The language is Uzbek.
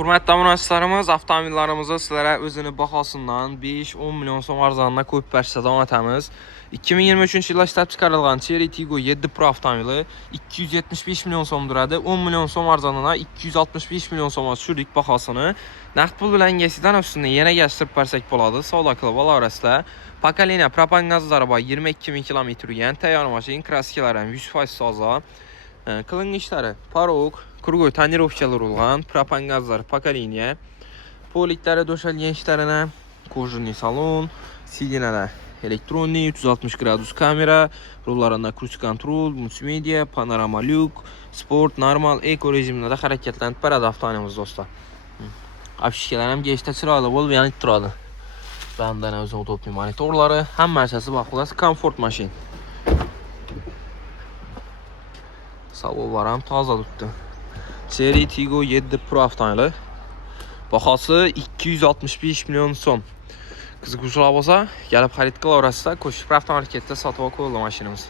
Hurmatli munosiblarimiz, avtomobillarimizni sizlarga o'zini bahosından 5-10 million so'm arzonida ko'p berishda davom etamiz. 2023-yilda ishlab chiqarilgan Chery Tiggo 7 Pro avtomobili 275 million so'm turadi. 10 million so'm arzonida 265 million so'mga tushirdik bahosini. Naqd pul bilan gesidan ustini yana gashtirib bersak bo'ladi. Savdo qilib olasizlar. Pokoleniya propan gazlari bor 22 ming kilometr yurgan, tayyor mashina, kraskalar ham 100% toza. Qilingan ishlari parok, krugoy tonirovkalar urilgan, propan gazlar pokoleniya, poliklari do'shalgan ishlarini, kojurniy salon, sidinalar elektronniy, 360 gradus kamera, rullarida cruise control, multimedia, panorama lyuk, sport, normal, eko rejimlarda harakatlanib beradi avtomobilimiz do'stlar. Afishkalar ham geshta chiroyli bo'lib yonib turadi. Bandan o'zi o'tib monitorlari, hamma narsasi baquvvat, komfort mashina. Salonlar ham toza turibdi. Chery Tiggo 7 Pro avtomobili. Bahosi 265 million so'm. Qiziquvchilar bo'lsa, kelib xarid qilaverasizlar. Qo'shib avtomarketda sotib olib qo'yildi mashinamiz.